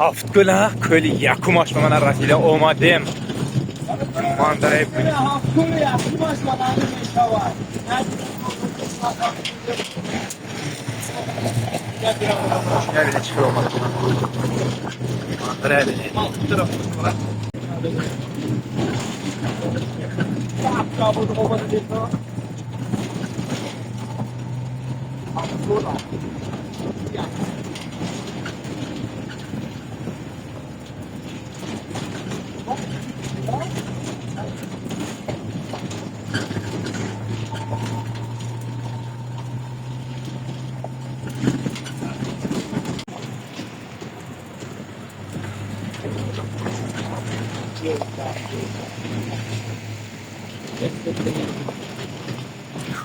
هفت گل ها کلی یکماش به من رسیده اومدیم منظره ببینید هفت گل یکماش به من میشود نبیده چی اومد منظره ببینید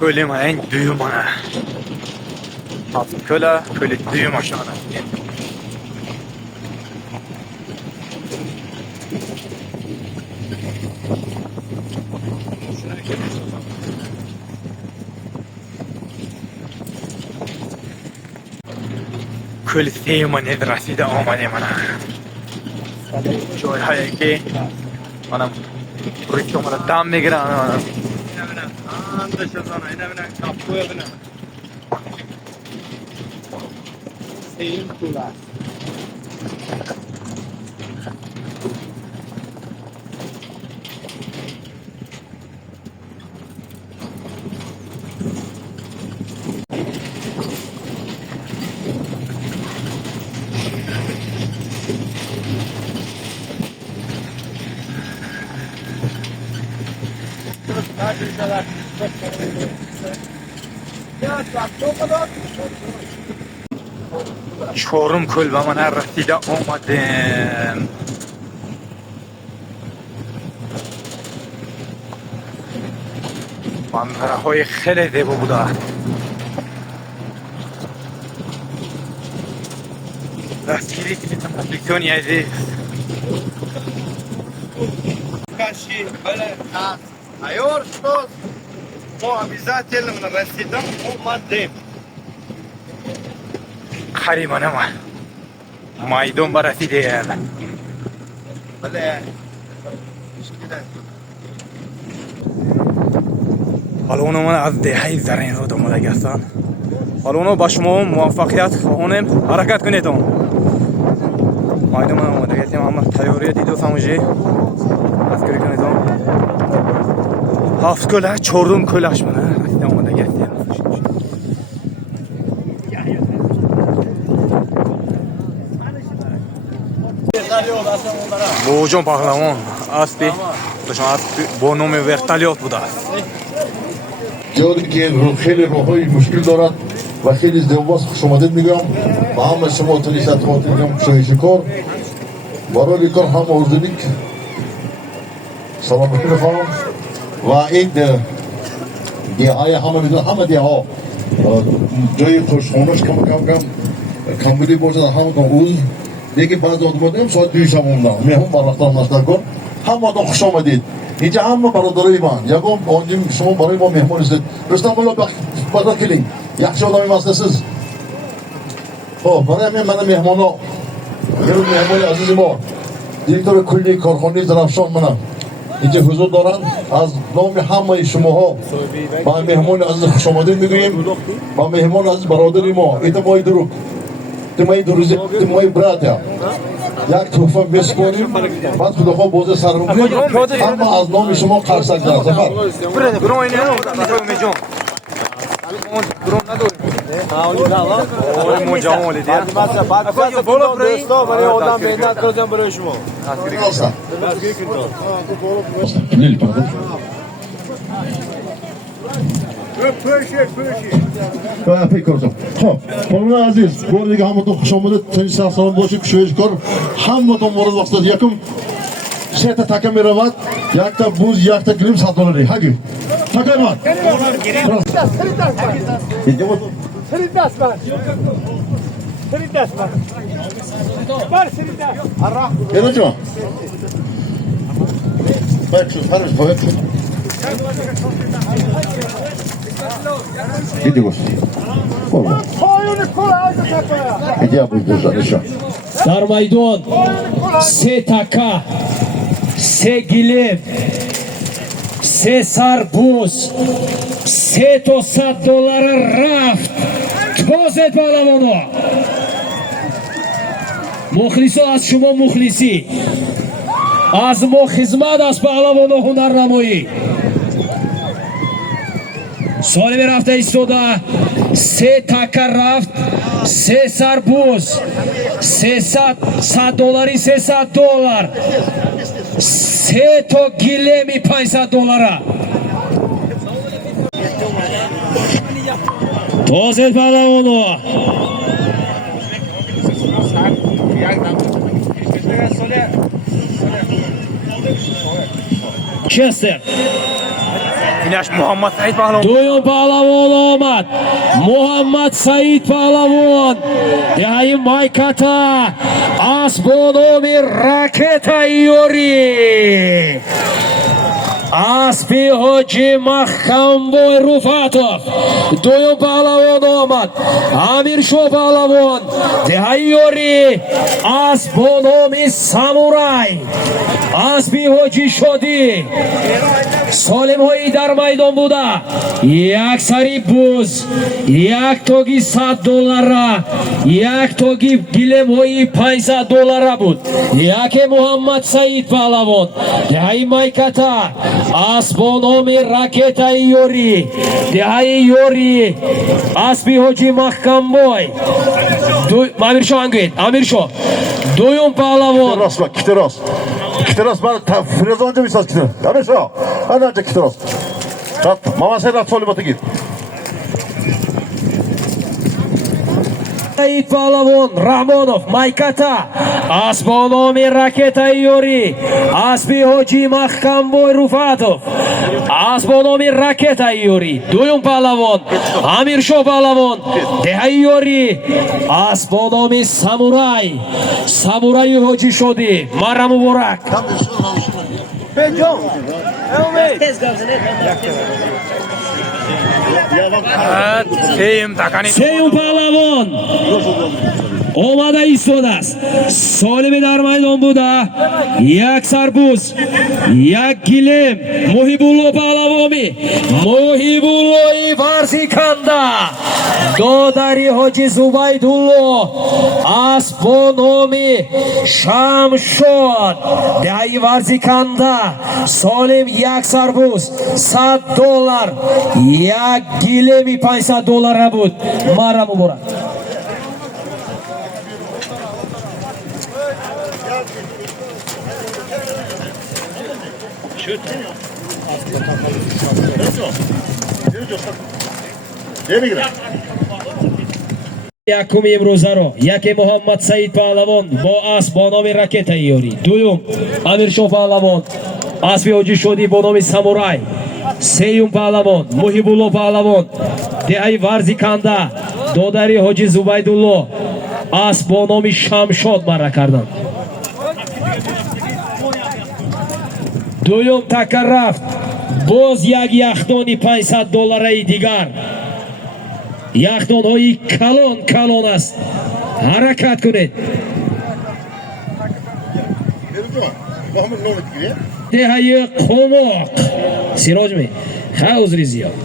کلی من این دویم منه هفت کله کلی دویم آشانه کلی سیم نید رسیده آمده منه جای هایی که منم ریتم رو دم میگیرم منم اندش زنه اینه بینه کپوه بینه سیم کول است چهارم کل به من رسیده آمدیم منظره های خیلی زیبا بوده دستگیری کنید تملیتونی عزیز کشی بله ایور شد ما обязательно رسیدم اومدیم قریبانه من مایدون برسیده بله حالا اونو من از دهه زرین رو دماده گستم حالا اونو با شما موفقیت خواهونیم حرکت کنید مایدون من آمده گستیم اما تیوری دیدو سموجی از کری کنید هفت کله چهارم کلش منه رسیده آمده گستیم بوجون پهلوان اسبی دشمن با نام ورتالیات بوده است جایی که خیلی راههای مشکل دارد و خیلی زیباست خوش آمدید میگم و همه شما تلیست خاطر میگم شکر برای کار هم ارزولیک سلامتی بخواهم و این دیهای همه میدون همه دیها جای خوشخانش کمبری باشد همه کن روز دیگه بعض آدم داریم ساعت 2 شب موندم میهم برختار نستر کن همه آدم خوش آمدید اینجا همه برادرای من یکم آنجا شما برای ما مهمان هستید رستم الله بقدر کلین یک شو آدمی مستسیز برای من مهمان ها یه روز مهمان عزیز ما دیکتور کلی کارخانه درفشان منم اینجا حضور دارن از نام همه شما ها با مهمان عزیز خوش آمدید میگوییم با مهمان عزیز برادری ما ایتمای دروک تمای دروزی تمای براتیا یک توفه بسپاریم بعد خدا خواه بوزه سر رو کنیم اما از نام شما قرصک در سفر برو اینه میجون برو نداریم موجه هم ولیدی بعد بالا برستا برای آدم مهنت کردیم برای شما فکر کنم خب خانم عزیز بار دیگه همتون خوش آمدید تنی سر سلام باشید کشویش کار همتون مورد وقت یکم سه تا تکه می رود یک تا بوز یک تا گریم $7 هگی تکه من سری دست من سری دست من بر سری دست اینا جا Иди, Господи. Иди, я буду держать еще. дар майдон се така, се гилем, се сарбуз, $300 рафт. Тозед балавоно. Мухлисо аз шумо мухлиси. аз мо хизмат аст балавоно ҳунарнамоӣ. соли мерафта истода се така рафт, се сарбуз, $300, $300, се то гилеми $500. тозед балавоно. Честер. Инаш Муҳаммад Саид паҳлавон. дуюм паҳлавон омад. Муҳаммад Саид паҳлавон. Деҳаи майката аз бо номи Ракета Иёри. аспи ҳоҷи Маҳкамбой Руфатов. дуюм паҳлавон омад. Амиршо паҳлавон. Деҳаи Иёри аз бо номи Самурай. аспи ҳоҷи Шодӣ. солимҳои дар майдон буда як сари буз, як тоги $100, як тоги гилемҳои $500 буд. яке Муҳаммад Саид паҳлавон. деҳаи майката аз бо номи Ракета Иёри. деҳаи Иёри аспи ҳоҷи Маҳкамбой. Амиршо ангӯед. Амиршо дуюм паҳлавон. Kiteros bana frezonca misal kiteros. Yani şu. Hadi önce kiteros. Rat. Mama sen rat soli batı git. Саид паҳлавон Раҳмонов майката аз бо номи Ракета Иёри. аспи ҳоҷи Маҳкамбой Руфатов. аз бо номи Ракета Иёри. дуюм паҳлавон Амиршо паҳлавон. деҳаи Иёри аз бо номи Самурай. Самураи ҳоҷи Шодӣ. марра муборак. Сеюм такани. сеюм паҳлавон омада истодааст. солими дар майдон буда як сарбуз, як гилем. Муҳибулло паҳлавони. муҳибуллои варзиканда. додари ҳоҷи Зубайдулло аз бо номи Шамшод. деҳаи варзиканда. солим як сарбуз, $100, як гилеми $500 буд. марра муборак. якуми имрӯзаро яке Муҳаммад Саид паҳлавон бо аст бо номи Ракета Иёри. дуюм Амиршо паҳлавон аспи ҳоҷи Шодӣ бо номи Самурай. сеюм паҳлавон Муҳибулло паҳлавон. деҳаи варзиканда. додари ҳоҷи Зубайдулло аст бо номи Шамшод марра карданд. дуюм така рафт. боз як яхдони $500 дигар. яхдонҳои калон аст. ҳаракат кунед. деҳаи қумоқ сироҷми хаузри зиёд.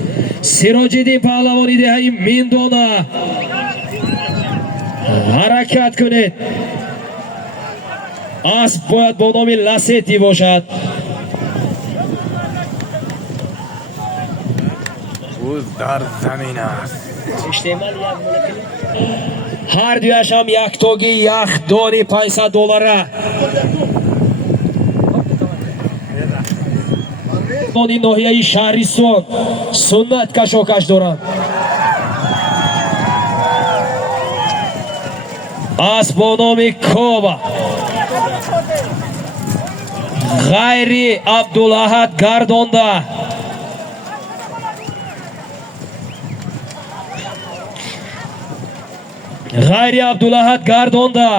сироҷиддин паҳлавони деҳаи Миндона. ҳаракат кунед. асп бояд бо номи Ласети бошад. Уз дар замин аст. ҳар дуяшам яктоги яхдони $500. нони ноҳияи Шаҳристон суннат кашокаш доранд. аст бо номи Коба. ғайри Абдулаҳад гардонда. ғайри Абдулаҳад гардонда.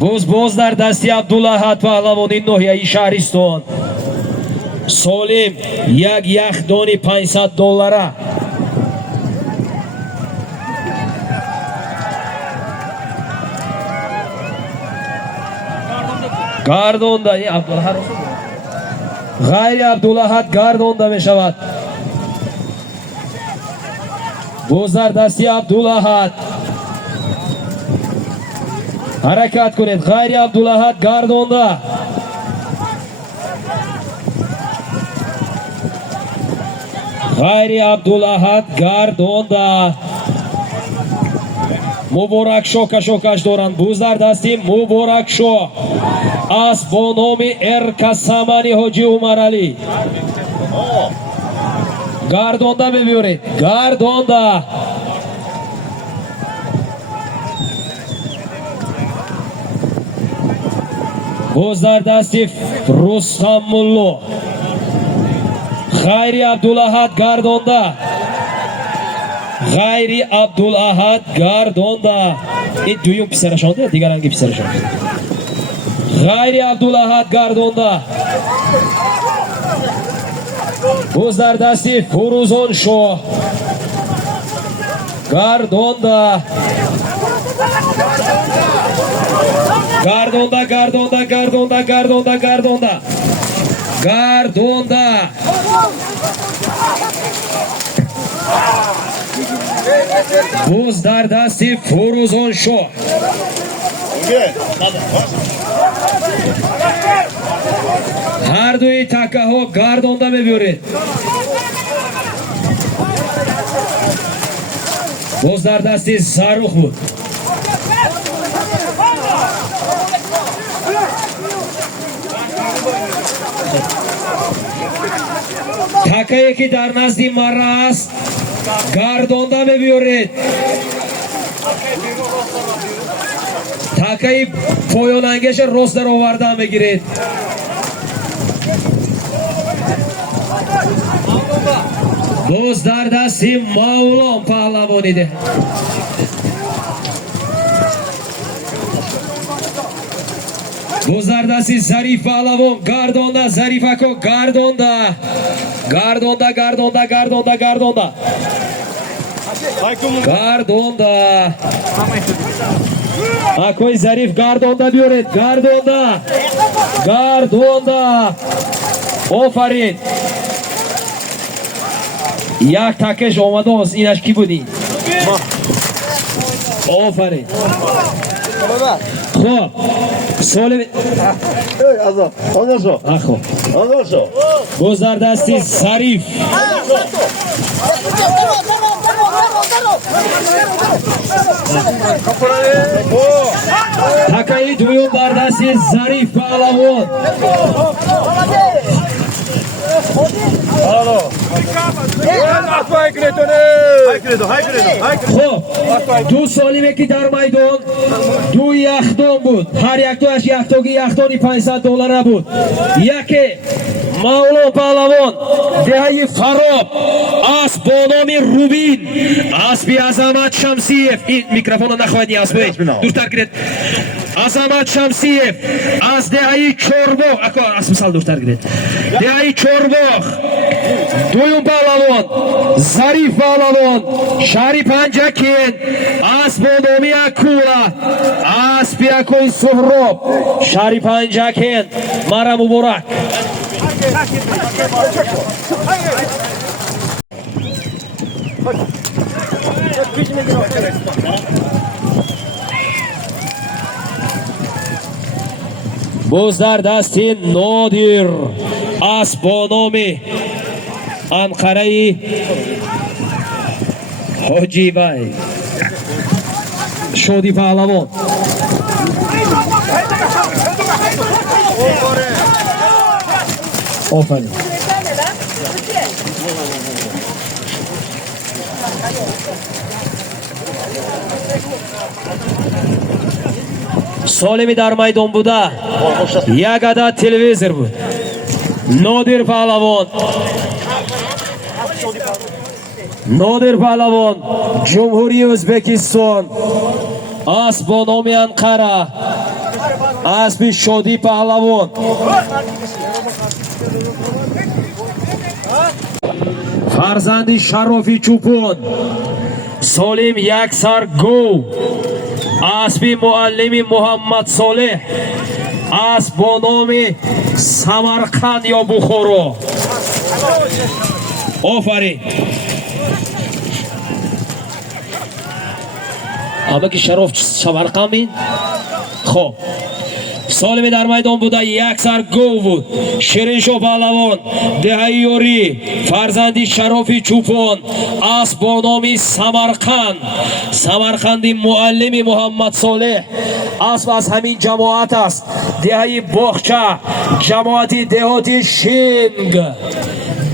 боз дар дасти Абдулаҳад паҳлавони ноҳияи Шаҳристон. Солим як яхдони $500. гардонда ғайри Абдулаҳад гардонда мешавад. боз дар дасти Абдулаҳад. ҳаракат кунед. ғайри Абдулаҳад гардонда. ғайри Абдулаҳад гардонда. Муборакшо кашокаш доранд. боз дар дасти Муборакшо. аст бо номи Эркасамани Ҳоҷи Умаралӣ. гардонда мебиёред. гардонда. боз дар дасти Рустаммулло. ғайри Абдулаҳад гардонда. ғайри Абдулаҳад гардонда. ин дуюм писарашонда дигаранги писарашон. ғайри Абдулаҳад гардонда. боз дар дасти Фурӯзон Шоҳ. гардонда. гардонда гардонда гардонда гардонда гардонда гардонда. боз дар дасти Фурӯзон Шоҳ. ҳар дуи такаҳо гардонда мебиёред. боз дар дасти Зарух буд. такае ки дар назди марра аст гардонда мебиёред. такаи поёнангеша рост дар оварда мегиред. боз дар дасти Мавлон паҳлавони деҳад. боз дар дасти Зариф паҳлавон. гардонда. Зарифако гардонда. гардонда гардонда гардонда гардонда гардонда. акои Зариф гардонда биёред. гардонда. гардонда. офарин. як такеш омадааст. инаш кӣ будӣ? офарин. хоб Солим боз дар дасти Зариф. такаи дуюм дар дасти Зариф паҳлавон. ду солиме ки дар майдон ду яхдон буд. ҳар яктоаш яктоги яхдони $500 буд. яке Мавлон паҳлавон деҳаи Фароб аст бо номи Рубин. асби Азамат Шамсиев. ин микрофона нахоҳед асбоед дуртар гиред. Азамат Шамсиев аз деҳаи Чорбоғ. ако асби сал дуртар гиред. деҳаи Чорбоғ. дуюм паҳлавон Зариф паҳлавон шаҳри Панҷакен аст бо номи Акула. асби акои Суҳроб шаҳри Панҷакен. мара муборак. боз дар дасти Нодир аст бо номи Анқараи Ҳоҷибай. Шоди паҳлавон. офарин. солими дар майдон буда як адад телевизор буд. Нодир паҳлавон. Нодир паҳлавон ҷумҳурии Ӯзбекистон аст бо номи Анқара. اسبی شادی پهلوان. فرزندی شرافی چوپون سالم یک سر گو. اسبی معلمی محمد صالح اسب با نام سمرقند یا بخارا. آفرین. همه که شرف سمرقند بین. خب سالمی در میدان بوده، یک سر گو بود. شیرین شاه پهلوان دهه یاری فرزندی شرافی چوپان اسب با نام سمرقند. سمرقندی معلمی محمد صالح اسب از همین جماعت است. دهه باغچه جماعتی دهاتی شینگ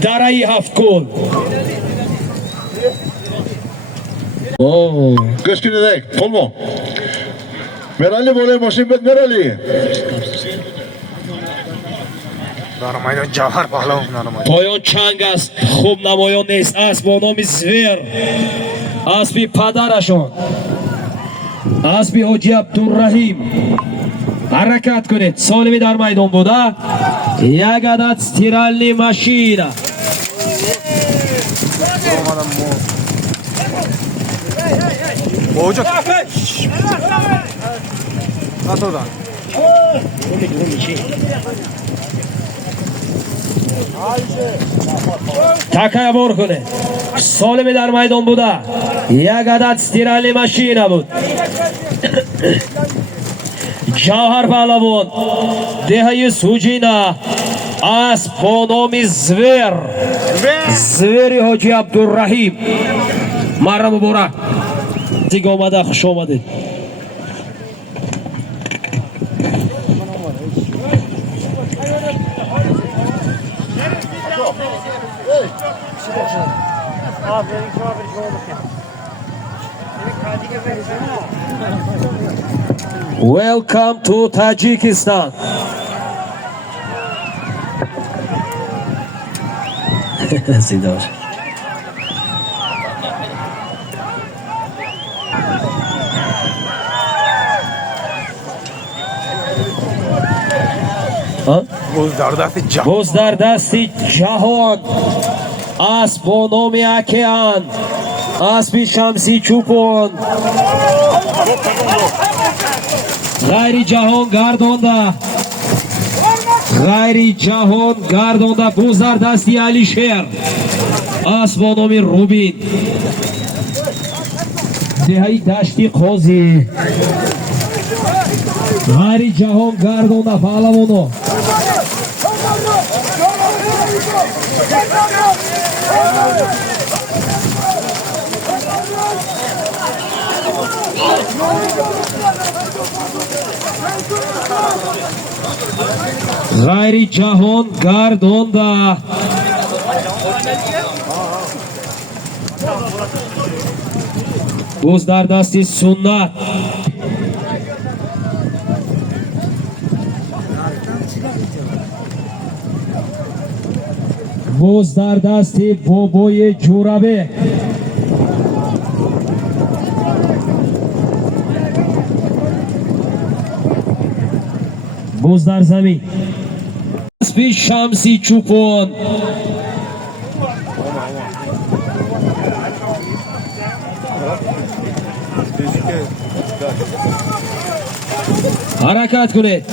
دره هفت کل. Göskünü de, kolmo. Merali bolay maşin bet merali. در میدان جوهر پهلوان نماید. پایان چنگ است، خوب نمایان نیست. اسب با نام زویر اسبی پدرشان اسبی حاجی عبدالرحیم. حرکت کنید. سالمی در میدان بوده، یک عدد ستیرلی ماشین. اوجا نتودن تکه بار کنه. سالمی در میدان بوده، یک عدد ستیرلی ماشین بود. جوهر پهلوان دهه سوجینا اسب با نام زویر زویر حاجی عبدالرحیم. مرا مبارک. دیگه آمده، خوش آمدید. Welcome to Tajikistan. Sidosh. بوز در دست جهان. بوز در دست جهان اسب با نام اکیان اسبی شمسی چوپان غیر جهان گردانده. غیر جهان گردانده. بوز در دستی علی شیر اسب با نام روبین دهی دشتی قاضی. غیر جهان گردانده پهلوانو. غیر جهان گردانده. بوز در دست سنت. بوز در دست بابای جوربه. بوز در زمین اسبی شمسی چوپان. حرکت کنید.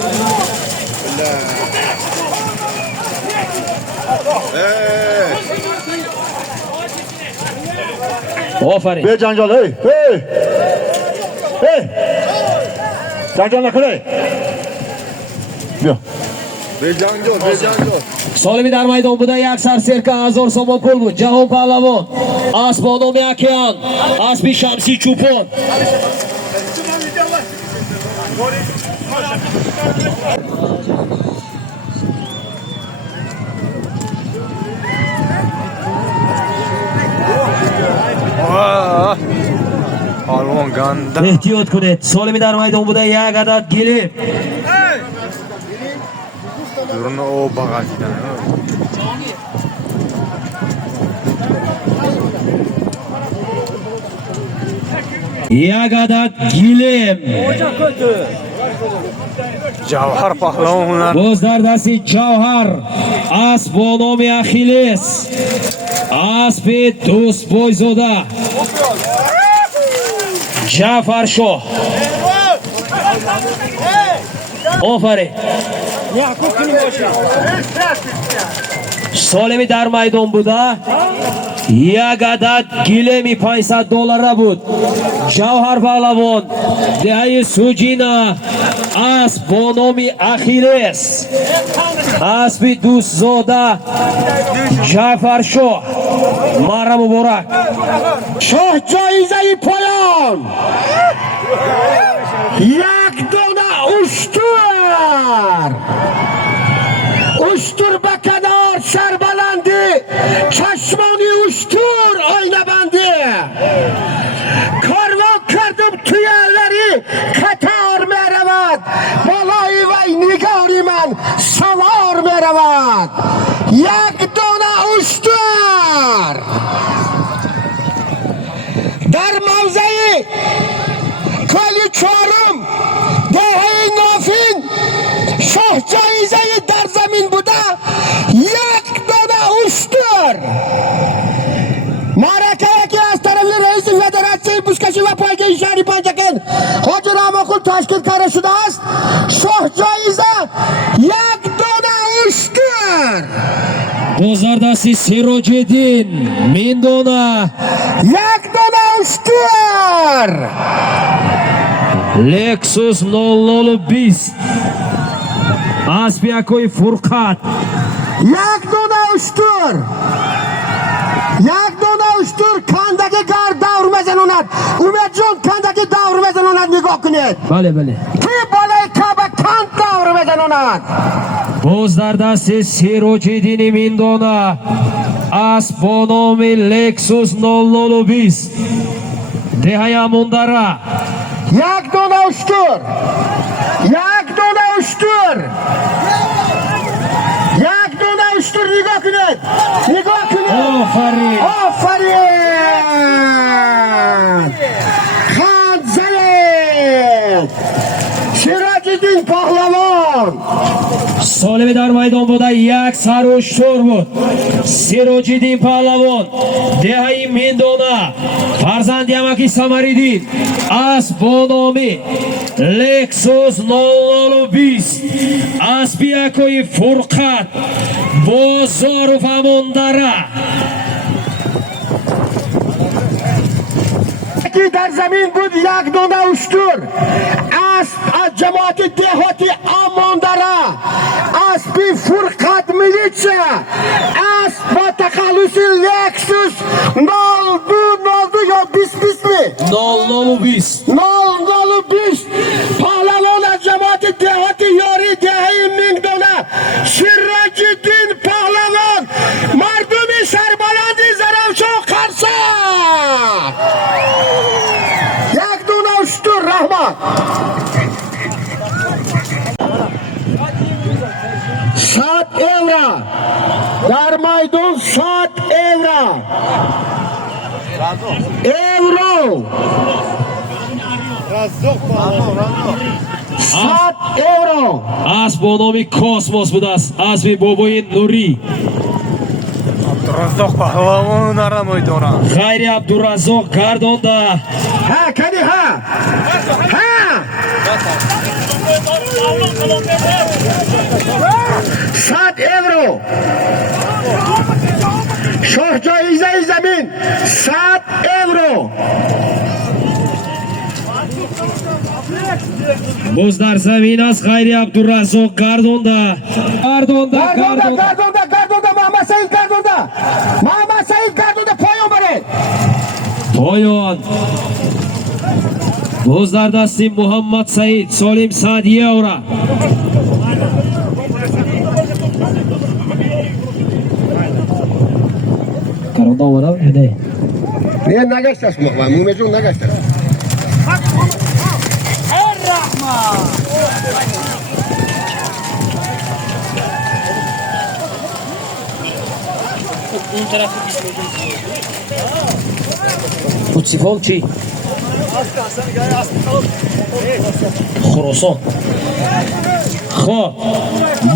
آفرین. به جنجال هی جنجال نکنه. بیا به جنجال. سالمی در میدان بوده، یک سر سرکه 1000 سوم پول بود. جهان پهلوان اسب با نام اکیان اسبی شمسی چوپان. پهلوان گنده. احتیاط کنید. سالمی در میدان بوده، یک عدد گلی. دورن او بغل دیدن. یک عدد گلیم. Javhar pahlavonlar. باز در دستی جوهر اسب با نام اخیلس اسب دوست بایزاده جعفر شاه آفرین سالمی در میدان بوده یک عدد گیلمی $500 بود جوهر پهلوان دهه سوجینا اسب با نام اخیلس اسب دوست زاده جعفر شاه مارا مبارک شاه جایزه پایان یک دونه اشتر به کنار سربلندی چشمانی اشتر آینه بندی کاروان کردم توی الleri قطار میرود بالای وی نگاری من سوار میرود یک دونه اشتر در موضع کالی چهارم دهه نافین شاه جایزه در زمین بوده یک دونه اشتر معرکه یکی از طرف رئیس فدراسیون بوشکشی و پایگاه شهری پنجکن حاج رحمانخون تشکیل کرده شده است شاه جایزه یک دونه اشتر باز در دستی سراج‌الدین میندونه یک دونه اشتر لکسوس 0020 اسب یکوی فرقت یک دونه اشتر یک دونه اشتر کندگی گرد دور میزنوند امید جون کندگی دور میزنوند نگاه کنید بله بله کی بالای کعبه کند دور میزنوند باز در دست سراج‌الدین میندونه اسب با نام لکسوس 0020 دهه اموندره یک دونه اشتر یک دونه اشتر یک دونه اشتر نگاه کنید نگاه کنید آفرین آفرین خان زید سراج‌الدین پهلوان سالمی در میدان بوده یک سر اشتر بود سراج‌الدین پهلوان دهه میندونه فرزند یمکی سمریدین اسب با نام لکسوس 0020 اسب یکوی فرقت با ظروف اموندره که در زمین بود یک دونه اشتر اسب از جماعت دهاتی امانداره اسبی فرقت میلیچه اسب با تخلص لکسوس 02 یا 20 0020 پهلوان از جماعت دهاتی یاری دهه میندونه سراج‌الدین پهلوان مردمی سربلندی زرافشان خرسک یک دونه اشتر رحمت 100 اورو در میدان 100 اورو 100 اورو اسب با نام کاسموس بوده است اسب بابای نوری Abdurazzoq pahlavonlar ham o'ydoran. خیری عبدالرزاق گردانده ها کدی ها 100 اورو شاه جایزه زمین 100 اورو باز در زمین است خیری عبدالرزاق گردانده گردونده محمد سعید گردونده پایان برید پایان باز در دستی محمد سعید سالم سعدیه اورا گردونده اورا نه نگشت است مومه جون نگشت است فوتسیفال چی؟ Xuroson. Xo'p,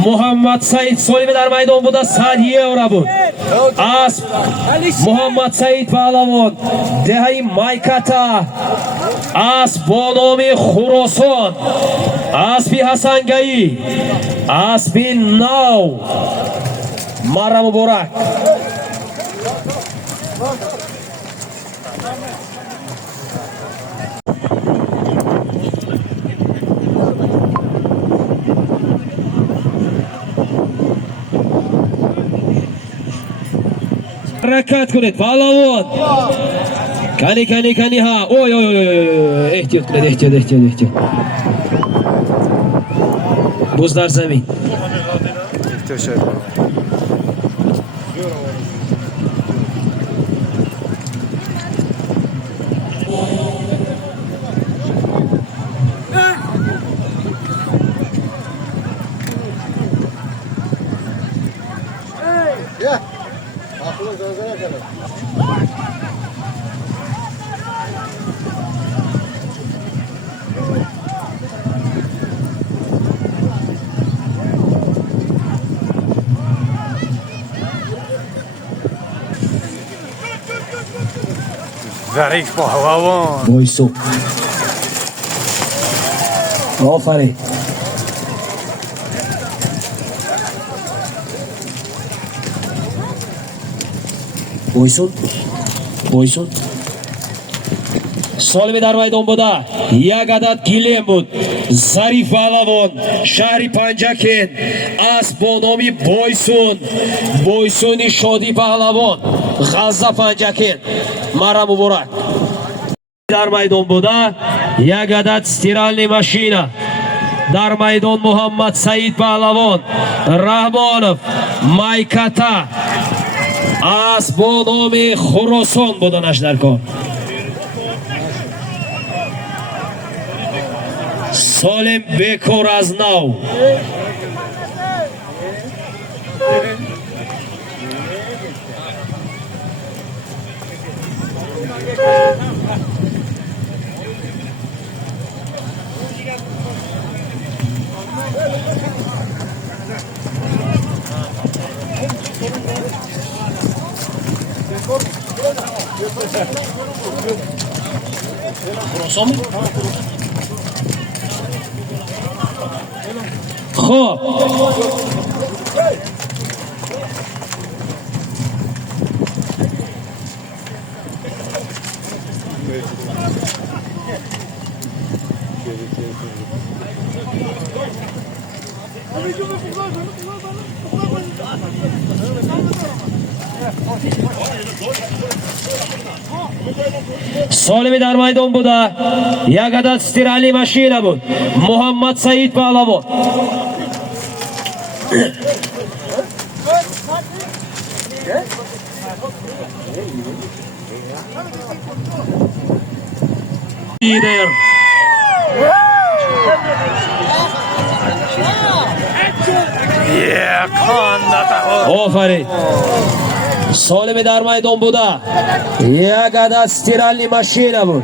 Muhammad Said Solimi در maydon bunda Sadiyev بود. Asp Muhammad Said Pahlavon, dehai Maykata. Asp با نام Xuroson. Aspi Hasangai. Aspi Now. Marra Muborak. Harakat kunid Pahlavon. Kani ha. Oy ehtiyot qiladi, ehtiyot. Buzlar zamin. ظریف پهلوان. وایسو. آفرین. وایسون. Solimi در maydon buda. یک عدد گیلم بود. ظریف پهلوان شهری پنجکن. اسب با نام بویسون شادی پهلوان غزه پنجکن. مرا مبارک. در maydon buda یک عدد استیرالنی ماشینا. در maydon محمد سعید پهلوان رحمانов Maykata. اسب با نام Xuroson بودنش در کار. سالم بکر از نو. خب سالمی در maydon buda. یک عدد استیرالی ماشینا بود. محمد سعید پهلوان. لیدر آفرین. سالمی در maydon buda. یک عدد استیرالی ماشینا بود.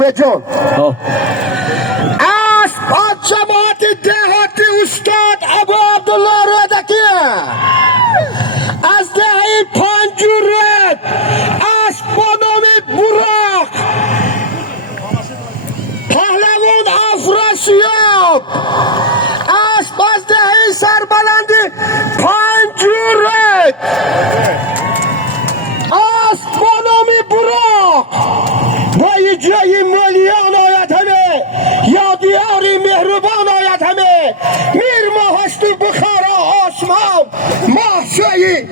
بجون اسب جماعت دهاتی استاد ابو عبدالله رادکی از دهه پنجورت اسب با نام براق پهلوان افراسیاب اسب از دهه سربلند پنجورت اسب با نام براق با جای ملیان آید همه یادیاری مهربان آید همه میر ما هستی بخارا آسمان محشوی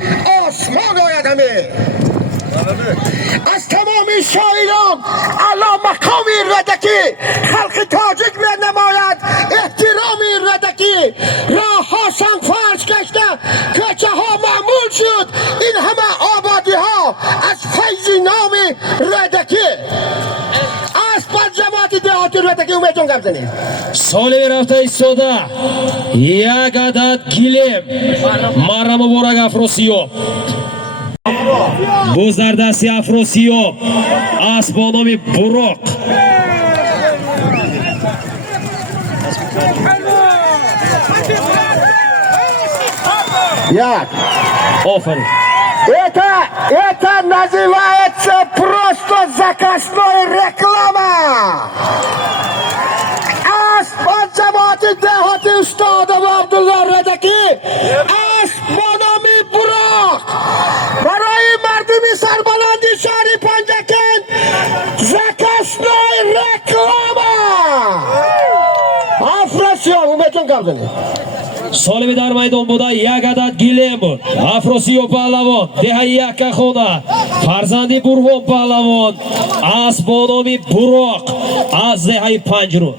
آسمان آید همه از تمام شاعران علا مقامی ردکی خلق تاجیک می نماید احترامی ردکی راه ها سنگفرش کشته کوچه ها معمول شد این همه آبادی ها از فیض نام ردکی جماعت دهاتی ردکی اومد جون گمزنی سالی رفته ایستاده. یک عدد گیلم مرا مبارک افراسیاب. Bo'z dar dasti Afrosiyob. Asp ba nomi Buroq. Як? Ofarin. Это называется просто заказной реклама. Asp cemaati dehati ustadım Abdullah Redeki. Asp Bonomi Burak. برای مردم سربلندی شهر پنجکن زکسنای رکلاما. Afrasiyob umeton qabdini. Solimi dar maydon buda yak adad gilem. Afrosiyob pahlavon. Dehai yakka xona. Farzandi Burg'on pahlavon. Asp ba nomi Buroq. Az dehai 5 ro.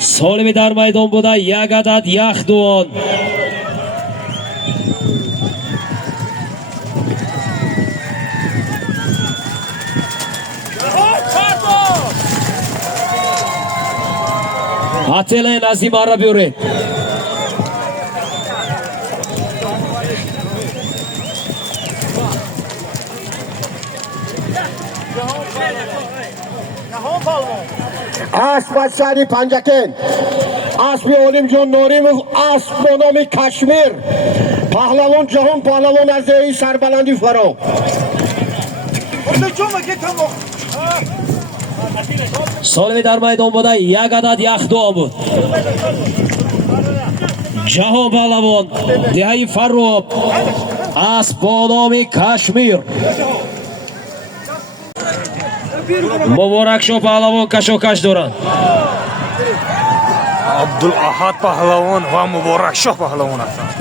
Solimi dar maydon buda yak adad Yaxdon. Atela Nazim ara biure. Asp Şehri Panjaken. Asp Olimjon Norimov. Asp Bonomi Kashmir. Pahlavon Jahon Pahlavon Azei Sarbalandi Faro. Solimi dar maydon buda yak adad Yaxdon bud. Jahon pahlavon Dehai Farob. Asp ba nomi Kashmir. Muborak sho pahlavon kashokash doran. Abdul Ahad pahlavon va Muborak Shoh pahlavon hastند.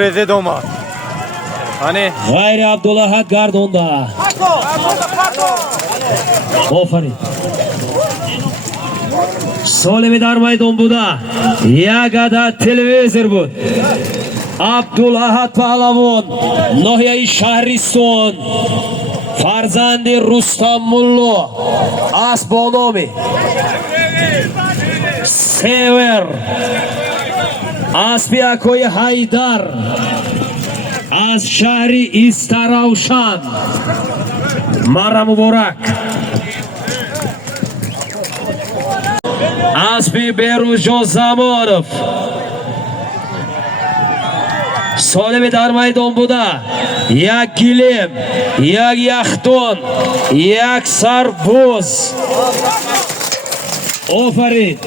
Reze domad. Hani G'ayri Abdulahad gardonda. Ofarin. Solimi dar maydon buda yak adad televizor bud. Abdulahad pahlavon Nohiyai Shahriston. Farzandi Rustam Mullo. Asp ba nomi Sever. Aspi akoyi Haydar. Az shahri Istaravshan. Mara Muborak. Aspi Beruzjon Zamonov. Solimi dar maydon buda yak gilem, yak Yaxdon, yak sarboz. Ofarin.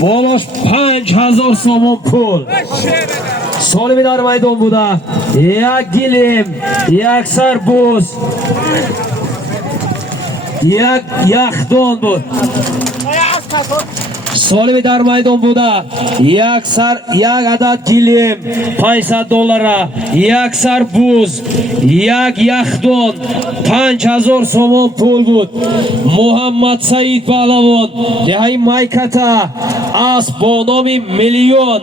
Bolosh 5000 somon pul. Solimi dar maydon buda yak gilem, yak sarboz, yak Yaxdon bud. Solimi dar maydon buda yak adad gilem $500, yak sarboz, yak Yaxdon 5000 somon pul bud. Muhammad Said pahlavon Dehai Maykata. Asp ba nomi Million.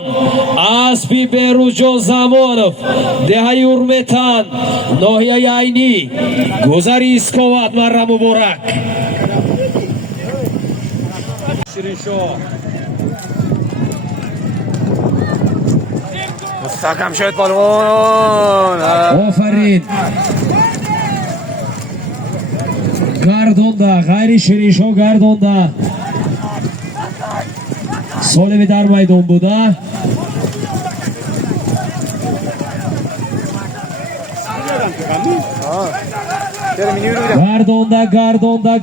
Aspi Beruzjon Zamonov Dehai Urmetan. Nohiyai Ayni. Guzari Iskovat. Marra Muborak. mustahkam shod pahlavon. Ofarin. Gardonda, G'ayri Shirinsho gardonda. Solimi dar maydon buda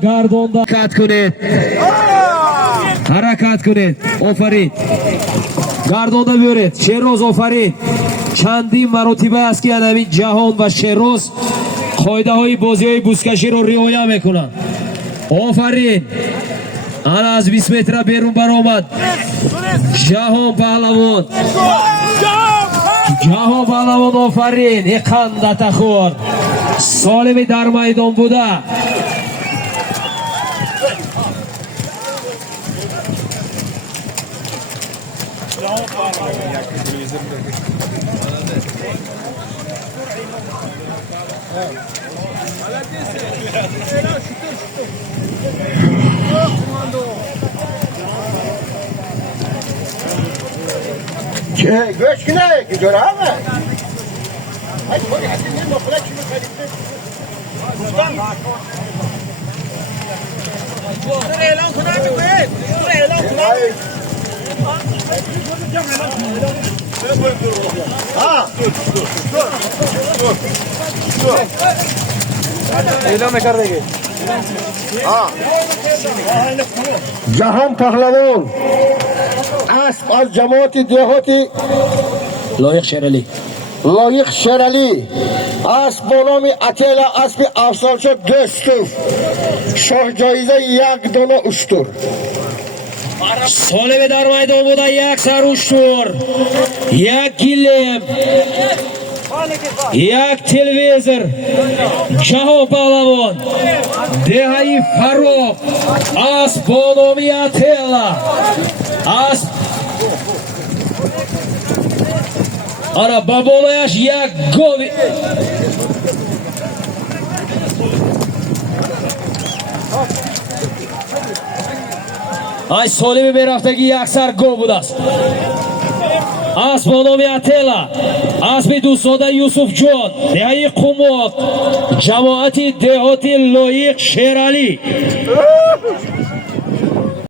gardonda harakat kuned. Harakat kuned. Ofarin. Gardonda biyored. Sheroz ofarin. Чандин маротиба аст ки ҳамин ҷаҳон ва Шероз қоидаҳои бозиҳои бузкаширо риоя мекунанд. Офарин. Ана аз 20 метра берун баромад. Ҷаҳон паҳлавон. Ҷаҳон паҳлавон офарин. Иқандатахор. Солими дар майдон буда. göç ne? Gidiyor abi. Hadi hadi hadi ne bakla kimi kalite. Elan kuna mı be? Elan kuna. Ha. Elan ne kadar değil? Ha. Jahan Pahlavon. Asp az cemaati dehati لایق شرلی Loyiq Sherali. Asp bonomi Atela aspi afzalcha Do'stov. Shoh joyiza yak dona ushtur. سالم در میدان بوده یک سروشتور یک گلیم یک تلویزر جهان پهلوان دهایی فروخ از بانومی اتلا از آره بابولایش یک گوی ای سالم برفتگی یک سر گو بود است از بانومی اتلا از بی دوستاده یوسف جان دهی قماق جماعتی دهاتی لایق شیرالی